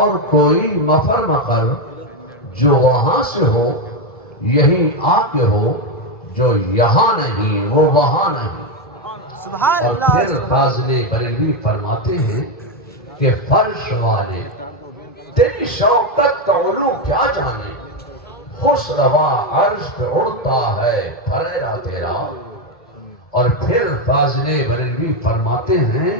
اور کوئی مفر مقر جو وہاں سے ہو یہیں آ کے ہو، جو یہاں نہیں وہ وہاں نہیں۔ اور پھر فاضل بریلوی فرماتے ہیں کہ فرش والے تیری شوکت کا علو کیا جانے، خوش روا عرش پہ اڑتا ہے پھریرا تیرا۔ اور پھر فاضل بریلوی فرماتے ہیں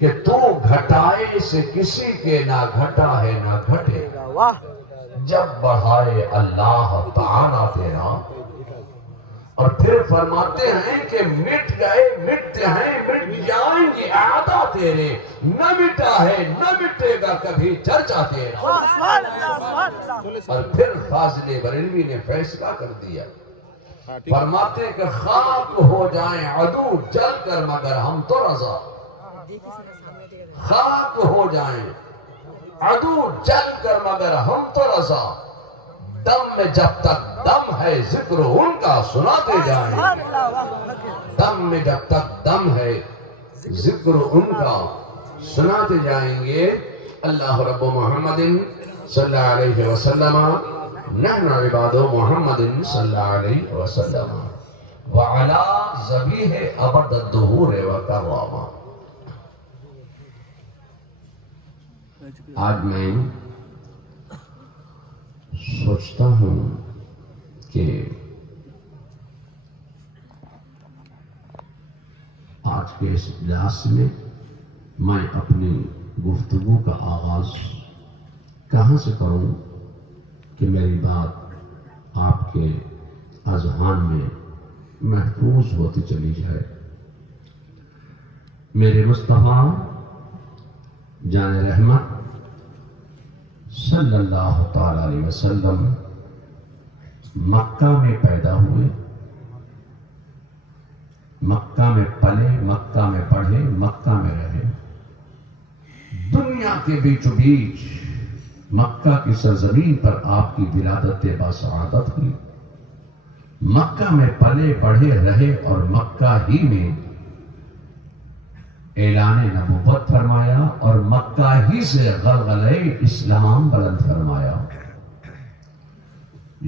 کہ تو گھٹائے سے کسی کے نہ گھٹا ہے نہ گھٹے، جب بڑھائے اللہ تعالیٰ تیرا۔ اور پھر فرماتے ہیں کہ مٹ گئے مٹتے ہیں مٹ جائیں گے اعدا تیرے، نہ مٹا ہے نہ مٹے گا کبھی چرچا تیرا۔ اور پھر فاضل بریلوی نے فیصلہ کر دیا، فرماتے کہ خاک ہو جائیں عدو جل کر مگر ہم تو رضا، خاک ہو جائیں عدو جل کر مگر ہم تو رضا، دم میں جب تک دم ہے ذکر ان کا سناتے جائیں، دم میں جب تک دم ہے ذکر ان کا سناتے جائیں گے۔ اللہ رب محمد صلی اللہ علیہ وسلم نحن عباد محمد صلی اللہ علیہ وسلم وعلا ذبیح ابد الدہور وکراما۔ آج میں سوچتا ہوں کہ آج کے اس اجلاس میں اپنی گفتگو کا آغاز کہاں سے کروں کہ میری بات آپ کے اذہان میں محفوظ ہوتی چلی جائے۔ میرے مصطفیٰ جان رحمت صلی اللہ تعالی علیہ وسلم مکہ میں پیدا ہوئے، مکہ میں پلے، مکہ میں پڑھے، مکہ میں رہے، دنیا کے بیچ و بیچ مکہ کی سرزمین پر آپ کی ولادت باسعادت ہوئی، مکہ میں پلے پڑھے رہے اور مکہ ہی میں اعلان نبوت فرمایا اور مکہ ہی سے غلغلہ اسلام بلند فرمایا۔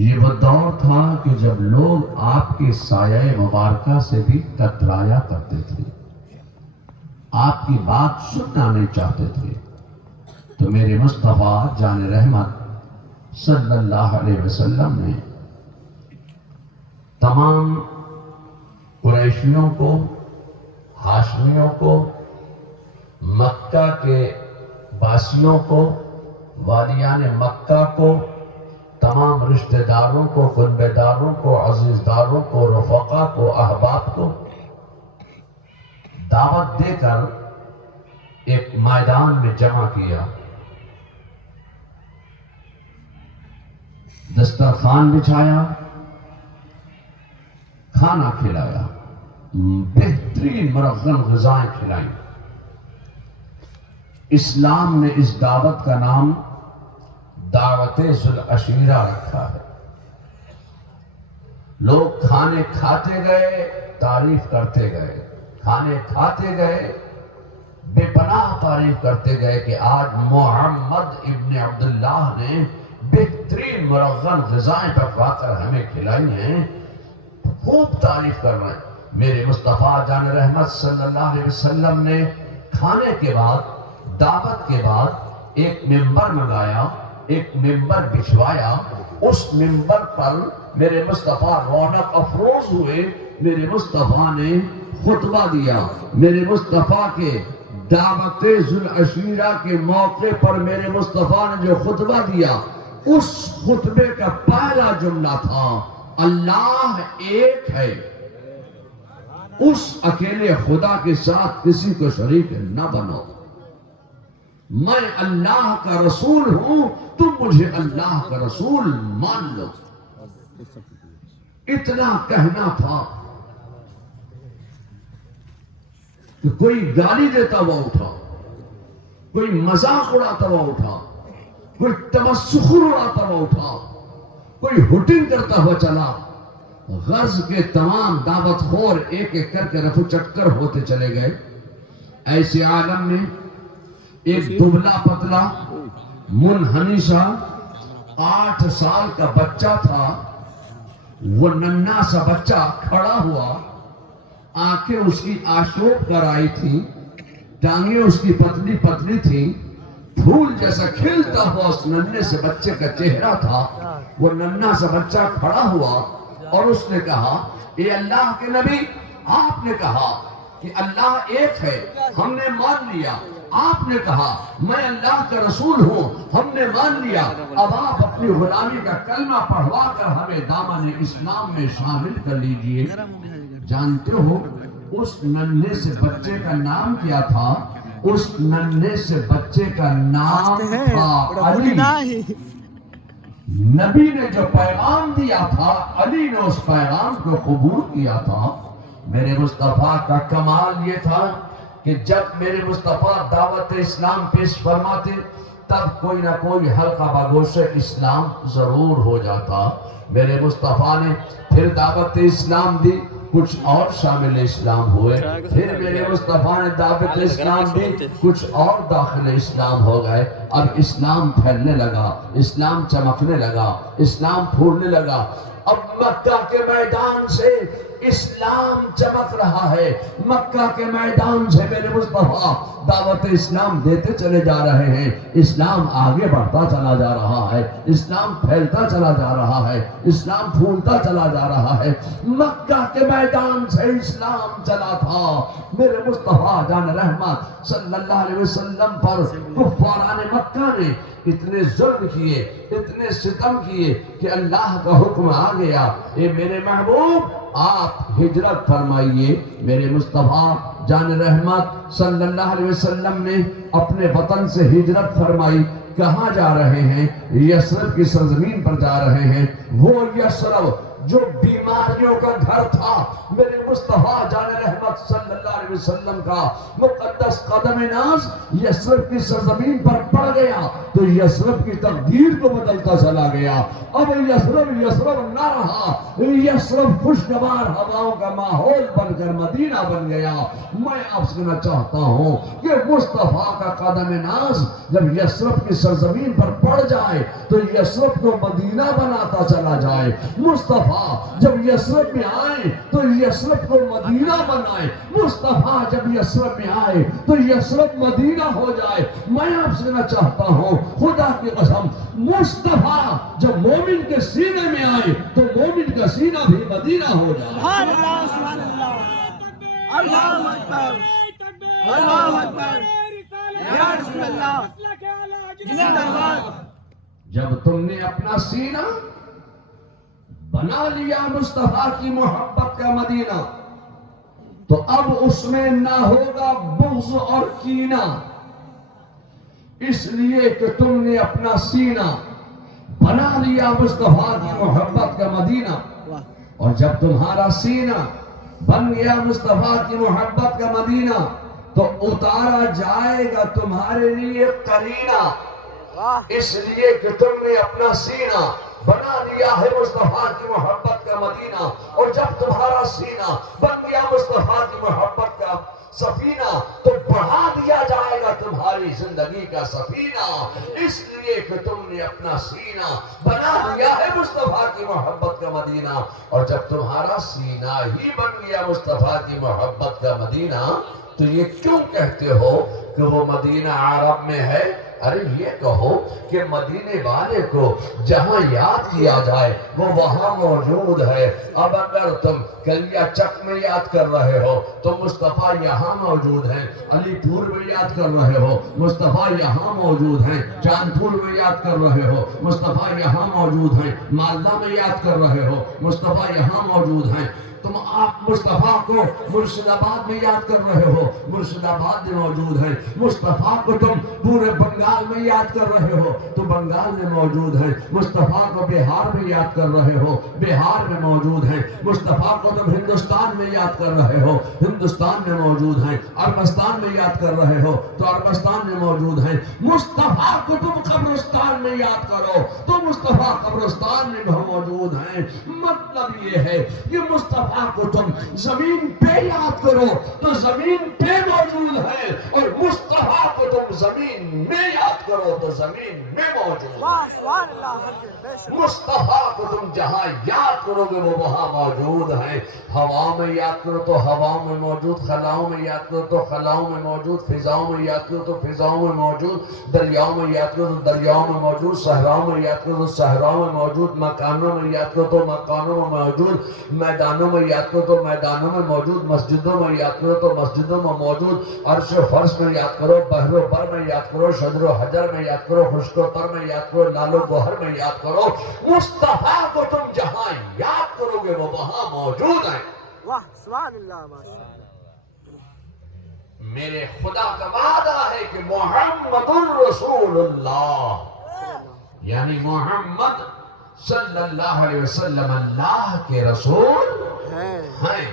یہ وہ دور تھا کہ جب لوگ آپ کے سایہ مبارکہ سے بھی کترایا کرتے تھے، آپ کی بات سننا نہیں چاہتے تھے، تو میرے مصطفیٰ جان رحمت صلی اللہ علیہ وسلم نے تمام قریشیوں کو، ہاشمیوں کو، مکہ کے باسیوں کو، والیان مکہ کو، تمام رشتہ داروں کو، خطبہ داروں کو، عزیزداروں کو، رفقا کو، احباب کو دعوت دے کر ایک میدان میں جمع کیا، دسترخوان بچھایا، کھانا کھلایا، بہترین مرغن غذائیں کھلائیں۔ اسلام نے اس دعوت کا نام دعوت ذو العشیرہ رکھا ہے۔ لوگ کھانے کھاتے گئے، تعریف کرتے گئے، کھانے کھاتے گئے، بے پناہ تعریف کرتے گئے کہ آج محمد ابن عبداللہ نے بہترین مرغن غذائیں پکوا کر ہمیں کھلائی ہیں، خوب تعریف کر رہے ہیں۔ میرے مصطفیٰ جان رحمت صلی اللہ علیہ وسلم نے کھانے کے بعد، دعوت کے بعد ایک ممبر منگایا، ایک ممبر بچھوایا، اس ممبر پر میرے مصطفیٰ رونق افروز ہوئے، میرے مصطفیٰ نے خطبہ دیا، میرے مصطفیٰ کے دعوت ذو العشیرہ کے موقع پر میرے مصطفیٰ نے جو خطبہ دیا، اس خطبے کا پہلا جملہ تھا اللہ ایک ہے، اس اکیلے خدا کے ساتھ کسی کو شریک نہ بنو، میں اللہ کا رسول ہوں، تم مجھے اللہ کا رسول مان لو۔ اتنا کہنا تھا کہ کوئی گالی دیتا ہوا اٹھا، کوئی مذاق اڑاتا ہوا اٹھا، کوئی تمسخر اڑاتا ہوا اٹھا، کوئی ہوٹنگ کرتا ہوا چلا۔ غرض کے تمام دعوت خور ایک ایک کر کے رفو چکر ہوتے چلے گئے۔ ایسے عالم میں ایک دبلا پتلا منحنی سا 8 سال کا بچہ تھا. وہ ننھا سا بچہ کھڑا ہوا, آنکھیں اس کی آشوب کر آئی تھی, ٹانگیں اس کی پتلی پتلی تھی, پھول جیسا کھلتا ہوا اس ننھے سے بچے کا چہرہ تھا. وہ ننھا سا بچہ کھڑا ہوا اور اس نے کہا, اے اللہ کے نبی, آپ نے کہا کہ اللہ ایک ہے, ہم نے مان لیا. آپ نے کہا میں اللہ کا رسول ہوں, ہم نے مان لیا. اب آپ اپنی غلامی کا کلمہ پڑھوا کر ہمیں دامن اسلام میں شامل کر لیجئے. جانتے ہو اس ننھے سے بچے کا نام کیا تھا؟ اس ننھے سے بچے کا نام تھا علی. نبی نے جو پیغام دیا تھا, علی نے اس پیغام کو قبول کیا تھا. میرے مصطفیٰ کا کمال یہ تھا کہ جب میرے مصطفیٰ دعوت اسلام پیش فرماتے تب کوئی نہ کوئی حلقہ بگوش اسلام ضرور ہو جاتا. میرے مصطفیٰ نے پھر دعوت اسلام دی, کچھ اور شامل اسلام ہوئے. پھر میرے مصطفیٰ نے دعوت اسلام دی, کچھ اور داخل اسلام ہو گئے. اب اسلام پھیلنے لگا, اسلام چمکنے لگا, اسلام پھولنے لگا. اب مکہ کے میدان سے اسلام چمک رہا ہے. مکہ کے میدان سے میرے مصطفیٰ دعوت اسلام دیتے چلے جا رہے ہیں. اسلام آگے بڑھتا چلا جا رہا ہے, اسلام پھیلتا چلا جا رہا ہے, اسلام پھولتا چلا جا رہا ہے. مکہ کے میدان سے اسلام چلا تھا. میرے مصطفیٰ جان رحمت صلی اللہ علیہ وسلم پر کفاران مکہ نے اتنے ظلم کیے, اتنے ستم کیے کہ اللہ کا حکم آ گیا, اے میرے محبوب آپ ہجرت فرمائیے. میرے مصطفیٰ جان رحمت صلی اللہ علیہ وسلم نے اپنے وطن سے ہجرت فرمائی. کہاں جا رہے ہیں؟ یثرب کی سرزمین پر جا رہے ہیں. وہ یثرب جو بیماریوں کا گھر تھا, میرے مصطفیٰ جان رحمت صلی اللہ علیہ وسلم کا مقدس قدم ناز یثرب کی سرزمین پر پڑ گیا تو یثرب کی تقدیر کو بدلتا چلا گیا. اب یثرب نہ رہا, یثرب خوشگوار ہواؤں کا ماحول بن کر مدینہ بن گیا. میں آپ سے کہنا چاہتا ہوں کہ مصطفیٰ کا قدم ناز جب یثرب کی سرزمین پر پڑ جائے تو یثرب کو مدینہ بناتا چلا جائے. مصطفیٰ جب یثرب میں آئے تو یثرب کو مدینہ بنائے. مصطفیٰ جب یثرب میں آئے تو یثرب مدینہ ہو جائے. میں آپ سے کہنا چاہتا ہوں خدا کی قسم, مصطفیٰ جب مومن کے سینے میں آئے تو مومن کا سینہ بھی مدینہ ہو جائے. اللہ اکبر, اللہ اکبر, یا رسول اللہ, زندہ باد. جب تم نے اپنا سینہ بنا لیا مصطفیٰ کی محبت کا مدینہ تو اب اس میں نہ ہوگا بغض اور کینہ, اس لیے کہ تم نے اپنا سینہ بنا لیا مصطفیٰ کی محبت کا مدینہ. اور جب تمہارا سینہ بن گیا مصطفیٰ کی محبت کا مدینہ تو اتارا جائے گا تمہارے لیے قرینہ, اس لیے کہ تم نے اپنا سینہ بنا لیا ہے مصطفیٰ کی محبت کا مدینہ. اور جب تمہارا سینہ بن گیا مصطفیٰ کی محبت کا سفینہ تو بڑھا دیا جائے گا تمہاری زندگی کا سفینہ, اس لیے کہ تم نے اپنا سینہ بنا لیا ہے مصطفیٰ کی محبت کا مدینہ. اور جب تمہارا سینہ ہی بن گیا مصطفیٰ کی محبت کا مدینہ تو یہ کیوں کہتے ہو کہ وہ مدینہ عرب میں ہے؟ ارے یہ کہو کہ مدینے والے کو جہاں یاد کیا جائے وہ وہاں موجود ہے. اب اگر تم کلیا چک میں یاد کر رہے ہو تو مصطفیٰ یہاں موجود ہیں. علی پور میں یاد کر رہے ہو مصطفیٰ یہاں موجود ہیں. چاندپور میں یاد کر رہے ہو مصطفیٰ یہاں موجود ہیں. مالدہ میں یاد کر رہے ہو مصطفیٰ یہاں موجود ہیں. تم آپ مصطفیٰ کو مرشد آباد میں یاد کر رہے ہو, مرشد آباد میں موجود ہیں. مصطفیٰ کو تم پورے بنگال میں یاد کر رہے ہو تو بنگال میں موجود ہیں، مصطفیٰ کو بہار میں یاد کر رہے ہو، بہار میں موجود ہیں، مصطفیٰ کو تم ہندوستان میں یاد کر رہے ہو، ہندوستان میں موجود ہیں، عربستان میں یاد کر رہے ہو تو عربستان میں موجود ہیں، مصطفیٰ کو تم قبرستان میں یاد کرو تو مصطفیٰ قبرستان میں موجود ہیں۔ مطلب یہ ہے کہ مصطفیٰ کو تم زمین پہ یاد کرو تو زمین پہ موجود ہے، اور مصطفیٰ کو تم زمین میں یاد کرو تو زمین میں موجود ہے۔ سبحان اللہ، مصطفیٰ کو تم جہاں یاد کرو گے وہ وہاں موجود ہیں۔ ہواؤں میں یاد کرو تو ہواؤں میں موجود، خلاؤں میں یاد کرو تو خلاؤں میں موجود، فضاؤں میں یاد کرو تو فضاؤں میں موجود، دریاؤں میں یاد کرو تو دریاؤں میں موجود، صحراؤں میں یاد کرو تو صحراؤں میں موجود، مکانوں میں یاد کرو تو مکانوں میں موجود، میدانوں میں یاد کرو تو میدانوں میں موجود، مسجدوں میں یاد کرو تو مسجدوں میں موجود، عرش و فرش میں یاد کرو، بحر و بر میں یاد کرو، شجر و حجر میں یاد کرو، خشک و تر میں یاد کرو، لال و گوہر میں یاد کرو۔ مصطفیٰ کو تم جہاں یاد کرو گے وہ وہاں موجود ہیں۔ واہ سبحان اللہ، میرے خدا کا وعدہ ہے کہ محمد الرسول اللہ، یعنی محمد صلی اللہ علیہ وسلم اللہ کے رسول ہیں۔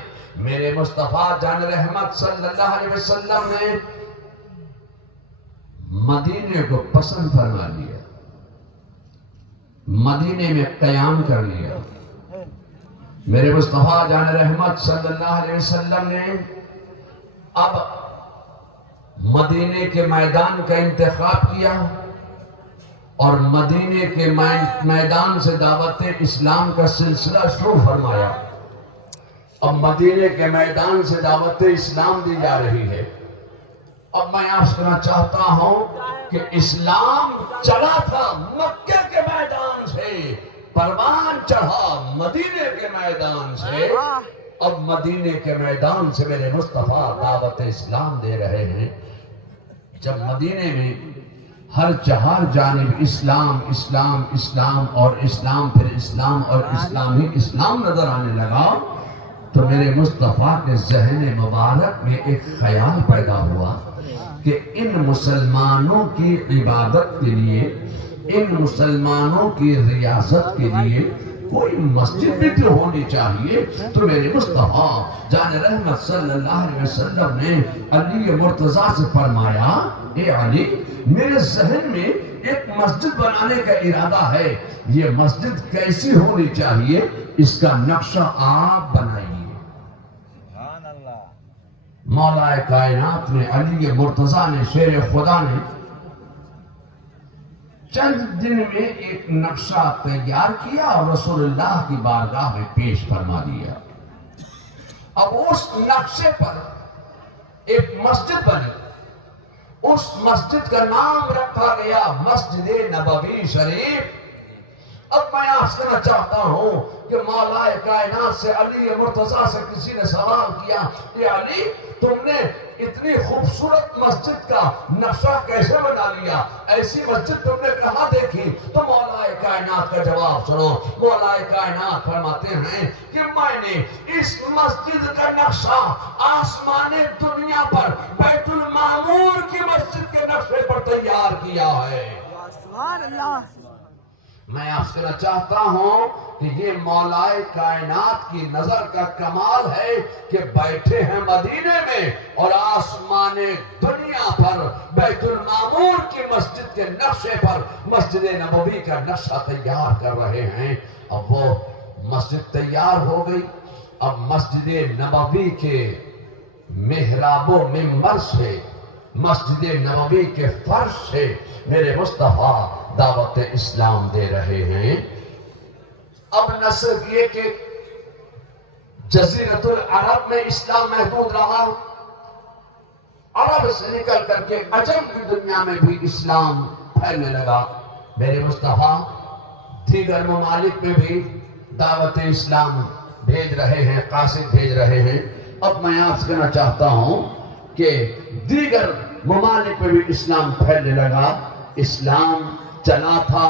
میرے مصطفیٰ جان رحمت صلی اللہ علیہ وسلم نے مدینے کو پسند فرما لیا، مدینے میں قیام کر لیا۔ میرے مصطفیٰ جان رحمت صلی اللہ علیہ وسلم نے اب مدینے کے میدان کا انتخاب کیا اور مدینے کے میدان سے دعوت اسلام کا سلسلہ شروع فرمایا۔ اب مدینے کے میدان سے دعوت اسلام دی جا رہی ہے۔ اب میں آپ سے کہنا چاہتا ہوں کہ اسلام چلا تھا مکے کے میدان سے، پروان چڑھا مدینے کے میدان سے، اب مدینے کے میدان سے میرے مصطفیٰ دعوت اسلام دے رہے ہیں۔ جب مدینے میں ہر چہار جانب اسلام اسلام اسلام اور اسلام پھر اسلام اور اسلام ہی اسلام نظر آنے لگا تو میرے مصطفیٰ کے ذہن مبارک میں ایک خیال پیدا ہوا کہ ان مسلمانوں کی عبادت کے لیے، ان مسلمانوں کی ریاست کے لیے کوئی مسجد بھی تو ہونی چاہیے۔ تو میرے مصطفیٰ جان رحمت صلی اللہ علیہ وسلم نے علی مرتضیٰ سے فرمایا، اے علی، میرے ذہن میں ایک مسجد بنانے کا ارادہ ہے، یہ مسجد کیسی ہونی چاہیے اس کا نقشہ آپ بنائیے۔ مولا کائنات نے، علی مرتضیٰ نے، شیر خدا نے چند دن میں ایک نقشہ تیار کیا اور رسول اللہ کی بارگاہ میں پیش فرما دیا۔ اب اس نقشے پر ایک مسجد بنی، اس مسجد کا نام رکھا گیا مسجد نبوی شریف۔ اب میں آپ سے کہنا چاہتا ہوں کہ مولا کائنات سے، علی مرتضیٰ سے کسی نے سوال کیا کہ علی، تم نے اتنی خوبصورت مسجد کا نقشہ کیسے بنا لیا؟ ایسی مسجد تم نے کہاں دیکھی؟ تو مولا کائنات کا جواب سنو۔ مولا کائنات فرماتے ہیں کہ میں نے اس مسجد کا نقشہ آسمان دنیا پر بیت المعمور کی مسجد کے نقشے پر تیار کیا ہے۔ سبحان اللہ۔ میں آپ سے کہنا چاہتا ہوں کہ یہ مولا کائنات کی نظر کا کمال ہے کہ بیٹھے ہیں مدینے میں اور آسمان دنیا پر بیت المعمور کی مسجد کے نقشے پر مسجد نبوی کا نقشہ تیار کر رہے ہیں۔ اب وہ مسجد تیار ہو گئی۔ اب مسجد نبوی کے محراب و منبر سے، مسجد نبوی کے فرش سے میرے مصطفیٰ دعوت اسلام دے رہے ہیں۔ اب نہ صرف یہ کہ جزیرۃ العرب میں اسلام محدود رہا، عرب سے نکل کر کے عجم کی دنیا میں بھی اسلام پھیلنے لگا۔ میرے مصطفیٰ دیگر ممالک میں بھی دعوت اسلام بھیج رہے ہیں، قاصد بھیج رہے ہیں۔ اب میں آپ سے کہنا چاہتا ہوں کہ دیگر ممالک میں بھی اسلام پھیلنے لگا۔ اسلام چلا تھا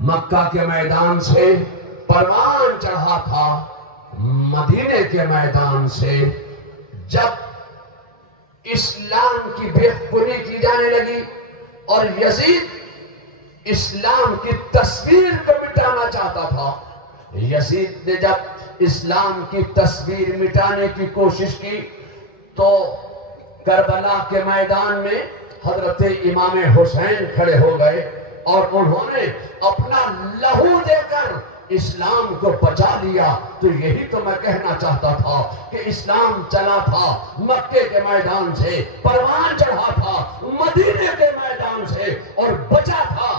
مکہ کے میدان سے، پروان چڑھا تھا مدینے کے میدان سے۔ جب اسلام کی بے خبری کی جانے لگی اور یزید اسلام کی تصویر کو مٹانا چاہتا تھا. یزید نے جب اسلام کی تصویر مٹانے کی کوشش کی تو کربلا کے میدان میں حضرت امام حسین کھڑے ہو گئے اور انہوں نے اپنا لہو دے کر اسلام کو بچا لیا. تو یہی تو میں کہنا چاہتا تھا کہ اسلام چلا تھا مکے کے میدان سے، پروان چڑھا تھا مدینے کے میدان سے، اور بچا تھا